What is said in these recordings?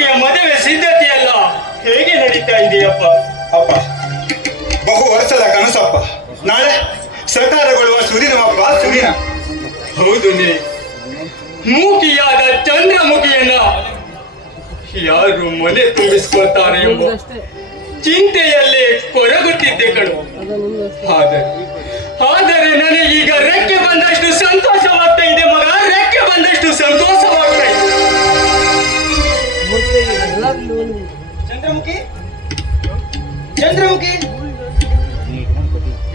ಯುವತಿಯ ಮದುವೆ ಸಿದ್ಧತೆಯಲ್ಲ ಹೇಗೆ ನಡೀತಾ ಇದೆಯಪ್ಪ? ಅಪ್ಪ ಬಹು ವರ್ಷದ ಕನಸಪ್ಪ. ನಾಳೆ ಸರ್ಕಾರಗೊಳ್ಳುವ ಸುರಿನಮಪ್ಪ ಸುರಿನ ಹೌದು ನೀ. ಮೂಕಿಯಾದ ಚಂದ್ರಮುಖಿಯನ್ನ ಯಾರು ಮನೆ ತುಂಬಿಸ್ಕೊಳ್ತಾರೆ ಎಂಬ ಚಿಂತೆಯಲ್ಲೇ ಕೊರಗುತ್ತಿದ್ದೆ ಕಣು. ಆದರೆ ಆದರೆ ನನಗೆ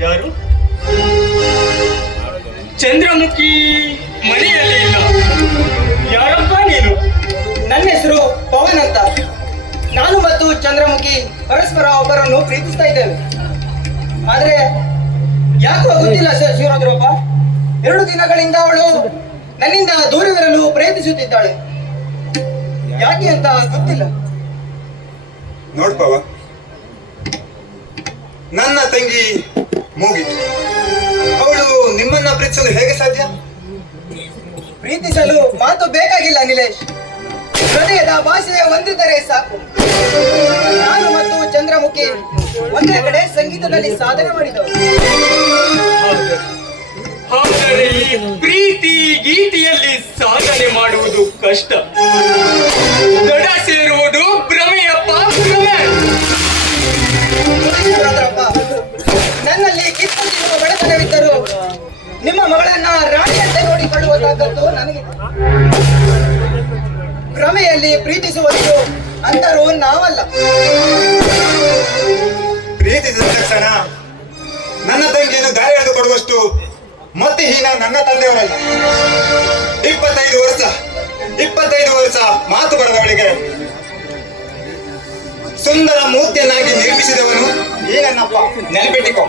ಯಾರು? ಚಂದ್ರಮುಖಿ ಮನೆಯಲ್ಲಿ ಇಲ್ಲ. ಯಾರಪ್ಪ ನೀನು? ನನ್ನ ಹೆಸರು ಪವನ್ ಅಂತ. ನಾನು ಮತ್ತು ಚಂದ್ರಮುಖಿ ಪರಸ್ಪರ ಒಬ್ಬರನ್ನು ಪ್ರೀತಿಸ್ತಾ ಇದ್ದೇವೆ. ಆದ್ರೆ ಯಾಕೋ ಗೊತ್ತಿಲ್ಲ ಸರ್ ಶಿವರಾದ್ರಪ್ಪ ಎರಡು ದಿನಗಳಿಂದ ಅವಳು ನನ್ನಿಂದ ದೂರವಿರಲು ಪ್ರಯತ್ನಿಸುತ್ತಿದ್ದಾಳೆ. ಯಾಕೆ ಅಂತ ಗೊತ್ತಿಲ್ಲ. ನೋಡ್ಪವ ನನ್ನ ತಂಗಿ ಮೂಗಿ. ಅವಳು ನಿಮ್ಮನ್ನ ಪ್ರೀತಿಸಲು ಹೇಗೆ ಸಾಧ್ಯ? ಪ್ರೀತಿಸಲು ಮಾತು ಬೇಕಾಗಿಲ್ಲ ನಿಲೇಶ್. ಹೃದಯದ ಭಾಷೆಯ ಹೊಂದಿದ್ದರೆ ಸಾಕು. ನಾನು ಮತ್ತು ಚಂದ್ರಮುಖಿ ಒಂದೇ ಕಡೆ ಸಂಗೀತದಲ್ಲಿ ಸಾಧನೆ ಮಾಡಿದವು. ಆದರೆ ಈ ಪ್ರೀತಿ ಗೀತೆಯಲ್ಲಿ ಸಾಧನೆ ಮಾಡುವುದು ಕಷ್ಟ. ದಡ ಸೇರುವುದು ಭ್ರಮೆಯಪ್ಪ ಭ್ರಮೆ ನನ್ನಲ್ಲಿ ಕಿತ್ತು ತಿನ್ನುವ ಬಡತನವಿದ್ದರು ನಿಮ್ಮ ಮಗಳನ್ನ ರಾಣಿಯಂತೆ ನೋಡಿಕೊಳ್ಳುವುದಾಗದ್ದು ನನಗೆ ಭ್ರಮೆಯಲ್ಲಿ ಪ್ರೀತಿಸುವುದು ಅಂತರೂ ನಾವಲ್ಲ. ಪ್ರೀತಿಸಿದ ತಕ್ಷಣ ನನ್ನ ತಂಗಿಯನ್ನು ದಾರಿ ಎಳೆದು ಕೊಡುವಷ್ಟು ಮತ್ತೆ ಹೀನ ನನ್ನ ತಂದೆಯವರಲ್ಲ. ಇಪ್ಪತ್ತೈದು ವರ್ಷ ಇಪ್ಪತ್ತೈದು ವರ್ಷ ಮಾತು ಬರೆದವಳಿಗೆ ಸುಂದರ ಮೂರ್ತಿಯನ್ನಾಗಿ ನಿರ್ಮಿಸಿದವನು ಈ ನನ್ನಪ್ಪ ನೆನಪಿಟ್ಟಿಕೊ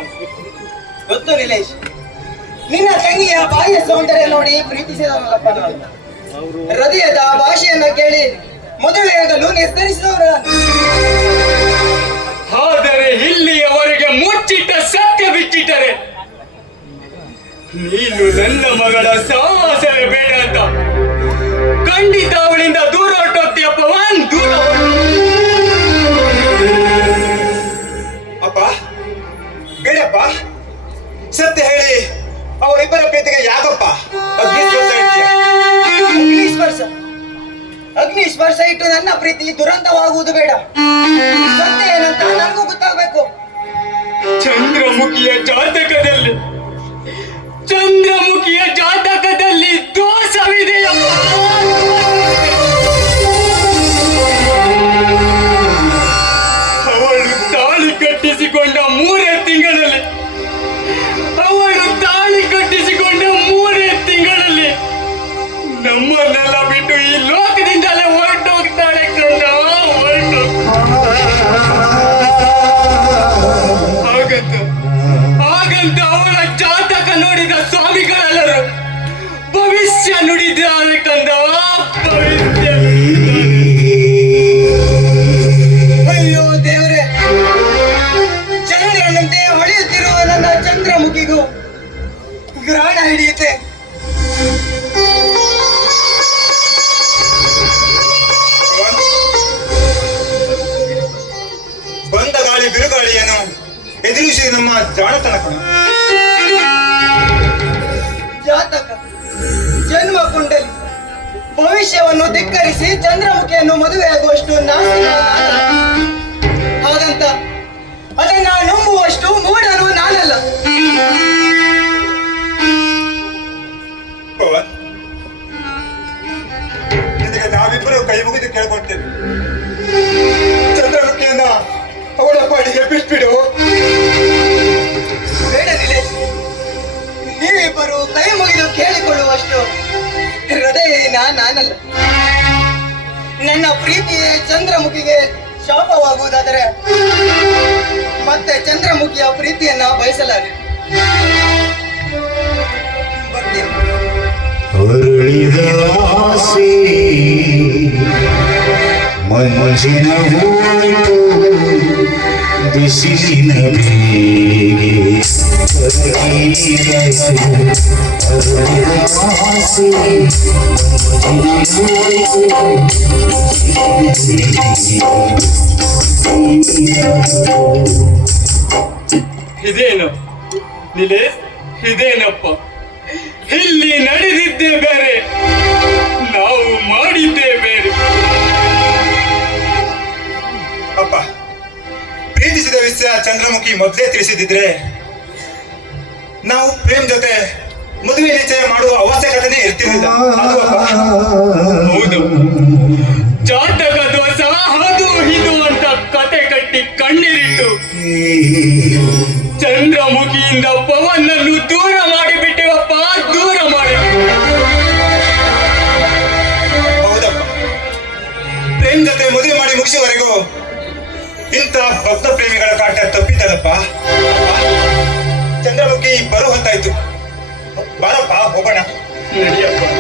ಗೊತ್ತು, ನಿಲೇಶ್? ನಿನ್ನ ತಂಗಿಯ ಬಾಯಿಯ ಸೌಂದರ್ಯ ನೋಡಿ ಪ್ರೀತಿಸಿದವನಲ್ಲಪ್ಪ ಹೃದಯದ ಭಾಷೆಯನ್ನ ಕೇಳಿ ಮದುವೆಯಾಗಲು ನಿರ್ಧರಿಸಿದವರು. ಆದರೆ ಇಲ್ಲಿಯವರೆಗೆ ಮುಚ್ಚಿಟ್ಟ ಸತ್ಯ ಬಿಚ್ಚಿಟ್ಟರೆ, ನೀನು ನನ್ನ ಮಗಳ ಸಾಹಸವೇ ಬೇಡ ಅಂತ. ಖಂಡಿತ ಅವಳಿಂದ ದೂರ ಸ್ಪರ್ಶ ಇಟ್ಟು ನನ್ನ ಪ್ರೀತಿ ದುರಂತವಾಗುವುದು ಬೇಡ. ಸತ್ಯ ಏನಂತ ನನಗೂ ಗೊತ್ತಾಗಬೇಕು. ಚಂದ್ರಮುಖಿಯ ಜಾತಕದಲ್ಲಿ ಚಂದ್ರಮುಖಿಯ ಜಾತಕದಲ್ಲಿ ಎದುರಿಸಿ ನಮ್ಮ ಜಾಣತನ ಕಣ ಜಾತಕ ಜನ್ಮ ಕುಂಡಲಿ. ಭವಿಷ್ಯವನ್ನು ಧಿಕ್ಕರಿಸಿ ಚಂದ್ರಮುಖಿಯನ್ನು ಮದುವೆಯಾಗುವಷ್ಟು ನಾಸ್ತಿಕ. ಹಾಗಂತ ಅದನ್ನ ನಂಬುವಷ್ಟು ಮೂಡರು ನಾನಲ್ಲ. ಇದಕ್ಕೆ ನಾವಿಬ್ಬರು ಕೈ ಮುಗಿದು ಕೇಳ್ಕೊಳ್ತೇವೆ. ಚಂದ್ರಮುಖಿಯನ್ನ ಅವಳ ಪಾಡಿಗೆ ಬಿಟ್ಬಿಡು. ಹೃದಯನ ನಾನಲ್ಲ. ನನ್ನ ಪ್ರೀತಿಯೇ ಚಂದ್ರಮುಖಿಗೆ ಶಾಪವಾಗುವುದಾದರೆ ಮತ್ತೆ ಚಂದ್ರಮುಖಿಯ ಪ್ರೀತಿಯನ್ನ ಬಯಸಲಾರೆ. ಮಂಜಿನ ಹೋಯ್ತು ಬಿಸಿಲಿನ ಬೇಗೆ. ಅರಳಿದ ಅರಳಿದ ಆಸೆ ಮಂಜಿನ ಹೋಯ್ತು ಇದೇನು? ನಿಲೇಶ್ ಇದೇನಪ್ಪ? ಇಲ್ಲಿ ನಡೆದಿದ್ದೇ ಬೇರೆ. ನಾವು ಮಾಡಿದ್ದೇ ಬೇರೆ. ಅಪ್ಪ, ಪ್ರೀತಿಸಿದ ವಿಷಯ ಚಂದ್ರಮುಖಿ ಮೊದಲೇ ತಿಳಿಸಿದ್ರೆ ನಾವು ಪ್ರೇಮ್ ಜೊತೆ ಮದುವೆ ನಿಶ್ಚಯ ಮಾಡುವ ಅವಶ್ಯಕತೆನೇ ಇರ್ತೀವಿ. ಹೌದು. ಜಾತಕ ದೋಷ ಅದು ಇದು ಅಂತ ಕತೆ ಕಟ್ಟಿ ಕಣ್ಣೀರಿಟ್ಟು ಚಂದ್ರಮುಖಿಯಿಂದ ಪವನ್ನನ್ನು ದೂರ ಮಾಡಿಬಿಟ್ಟಿವಪ್ಪ ದೂರ ಮಾಡಿ ಹೌದಪ್ಪ. ಪ್ರೇಮ್ ಜೊತೆ ಮದುವೆ ಮಾಡಿ ಮುಗಿಸುವವರೆಗೂ ಇಂಥ ಭಕ್ತ ಪ್ರೇಮಿಗಳ ಕಾಟ ತಪ್ಪಿತದಪ್ಪ Yeah.